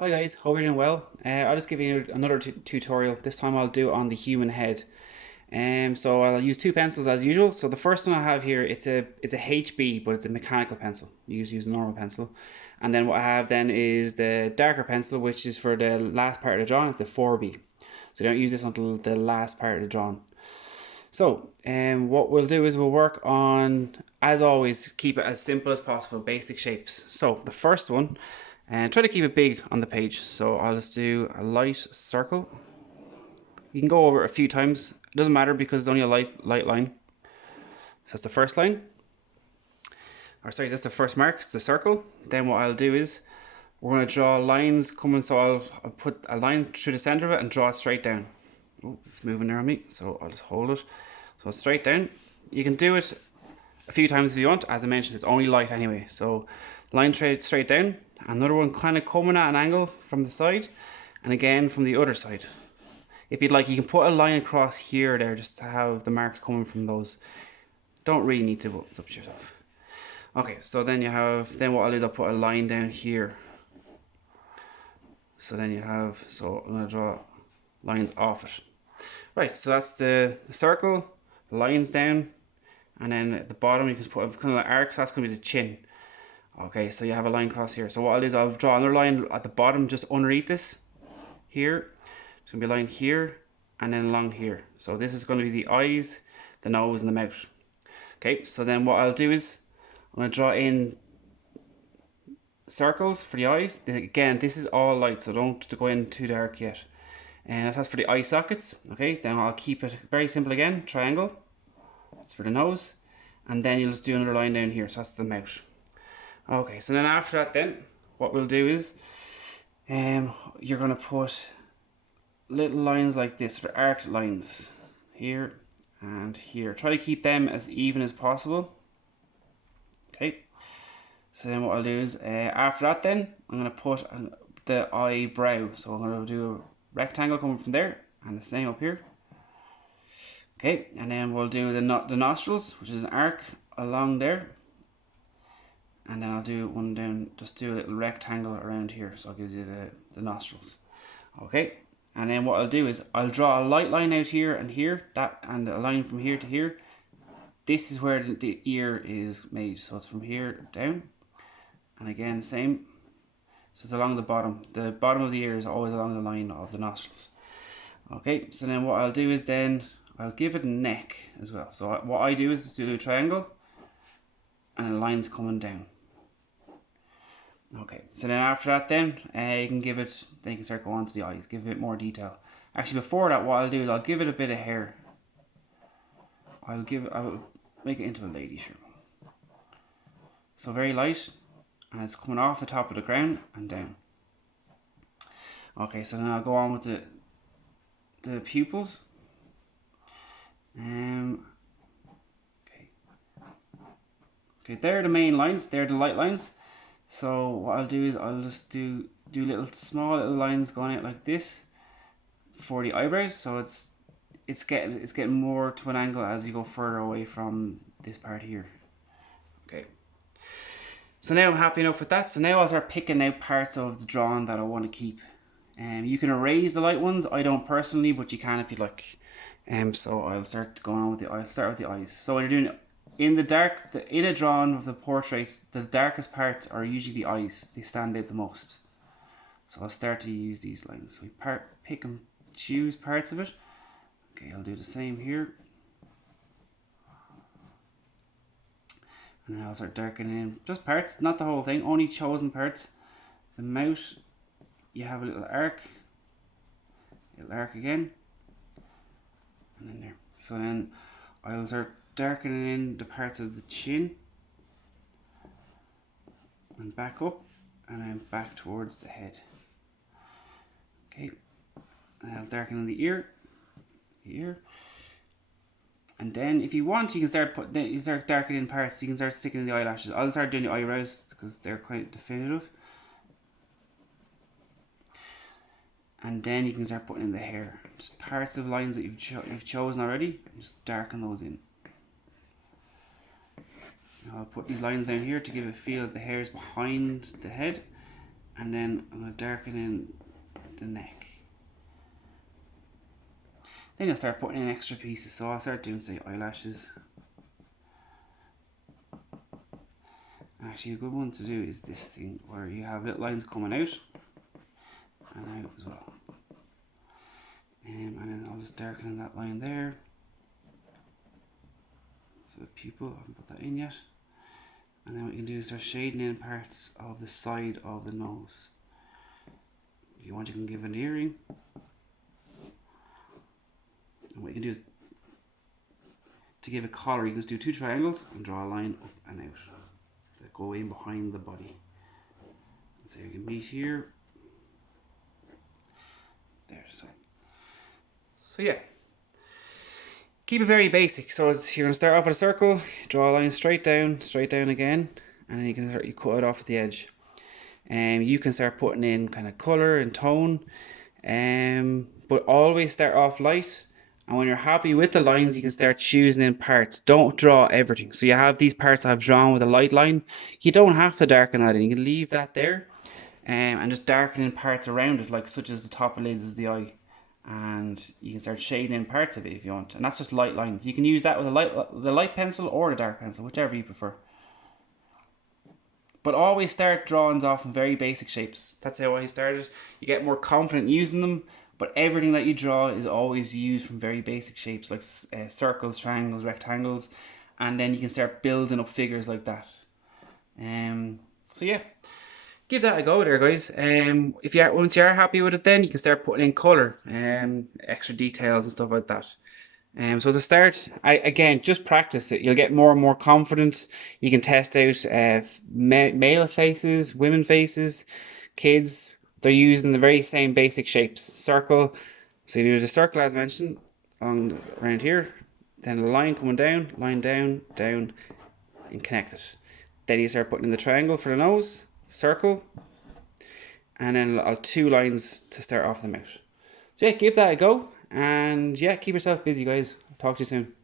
Hi guys, hope you're doing well. I'll just give you another tutorial. This time I'll do on the human head. So I'll use two pencils as usual. So the first one I have here, it's a HB, but it's a mechanical pencil. You just use a normal pencil. And then what I have then is the darker pencil, which is for the last part of the drawing. It's the 4B. So don't use this until the last part of the drawing. So what we'll do is we'll work on, as always, keep it as simple as possible, basic shapes. So the first one, and try to keep it big on the page. So I'll just do a light circle. You can go over it a few times. It doesn't matter because it's only a light line. So that's the first line. Or sorry, that's the first mark. It's the circle. Then what I'll do is we're going to draw lines coming. So I'll put a line through the center of it and draw it straight down. Oh, it's moving there on me, so I'll just hold it. So straight down. You can do it a few times if you want. As I mentioned, it's only light anyway. So line straight down. Another one kind of coming at an angle from the side, and again from the other side. If you'd like, you can put a line across here there just to have the marks coming from those. Don't really need to, but it's up to yourself. Okay, so then then what I'll do is I'll put a line down here. So then I'm going to draw lines off it. Right, so that's the circle, the lines down, and then at the bottom you can put kind of like arcs. That's going to be the chin. Okay, so you have a line across here. So what I'll do is I'll draw another line at the bottom just underneath this here. It's going to be a line here and then along here. So this is going to be the eyes, the nose and the mouth. Okay, so then what I'll do is I'm going to draw in circles for the eyes. Again, this is all light, so don't go in too dark yet. And that's for the eye sockets. Okay, then I'll keep it very simple again. Triangle. That's for the nose. And then you'll just do another line down here. So that's the mouth. Okay, so then after that then, what we'll do is you're going to put little lines like this, or arced lines, here and here. Try to keep them as even as possible. Okay, so then what I'll do is, after that then, I'm going to put the eyebrow. So I'm going to do a rectangle coming from there, and the same up here. Okay, and then we'll do the nostrils, which is an arc along there. And then I'll do one down, just do a little rectangle around here, so it gives you the nostrils. Okay, and then what I'll do is I'll draw a light line out here and here, and a line from here to here. This is where the ear is made, so it's from here down, and again same. So it's along the bottom. The bottom of the ear is always along the line of the nostrils. Okay, so then what I'll do is then I'll give it a neck as well. So what I do is just do a triangle, and the lines coming down. Okay, so then after that then, you can start going on to the eyes, give a bit more detail. Actually before that, what I'll do is I'll give it a bit of hair. I'll make it into a lady shirt. So very light, and it's coming off the top of the crown and down. Okay, so then I'll go on with the pupils. Okay, they're the main lines, they're the light lines. So what I'll do is I'll just do small little lines going out like this for the eyebrows. So it's getting more to an angle as you go further away from this part here. Okay. So now I'm happy enough with that. So now I'll start picking out parts of the drawing that I want to keep. You can erase the light ones. I don't personally, but you can if you like. So I'll start going on with I'll start with the eyes. So when you're doing in the dark, in a drawing of the portrait, the darkest parts are usually the eyes. They stand out the most. So I'll start to use these lines. So we pick and choose parts of it. Okay, I'll do the same here. And then I'll start darkening in just parts, not the whole thing, only chosen parts. The mouth, you have a little arc again, and then there. So then I'll start darkening in the parts of the chin, and back up, and then back towards the head. Okay, and I'll darken in the ear, and then if you want, you can start darkening parts. You can start sticking in the eyelashes. I'll start doing the eyebrows because they're quite definitive. And then you can start putting in the hair. Just parts of lines that you've chosen already, just darken those in. I'll put these lines down here to give a feel that the hair is behind the head, And then I'm going to darken in the neck. Then you'll start putting in extra pieces. So I'll start doing, say, eyelashes. Actually, a good one to do is this thing where you have little lines coming out and out as well. And then I'll just darken in that line there. So the pupil, I haven't put that in yet. And then what you can do is start shading in parts of the side of the nose. If you want, you can give an earring. And what you can do is, to give a collar, you can just do 2 triangles and draw a line up and out that go in behind the body. So you can meet here. There, so yeah. Keep it very basic. So you're going to start off with a circle, draw a line straight down again, and then you cut it off at the edge. And you can start putting in kind of color and tone, but always start off light. And when you're happy with the lines, you can start choosing in parts. Don't draw everything. So you have these parts I've drawn with a light line. You don't have to darken that in. You can leave that there, and just darken in parts around it, like such as the top of the lids is the eye. And you can start shading in parts of it if you want. And that's just light lines. You can use that with the light pencil or the dark pencil, whichever you prefer. But always start drawings off in very basic shapes. That's how I started. You get more confident using them. But everything that you draw is always used from very basic shapes, like circles, triangles, rectangles, and then you can start building up figures like that. So yeah, give that a go there, guys. Once you are happy with it, then you can start putting in color, extra details and stuff like that. So as a start, again, just practice it. You'll get more and more confident. You can test out male faces, women faces, kids. They're using the very same basic shapes. Circle, so you do the circle as mentioned, around here, then a line coming down, down, and connect it. Then you start putting in the triangle for the nose, circle, and then 2 lines to start off them out. So yeah, give that a go, and yeah, keep yourself busy, guys. I'll talk to you soon.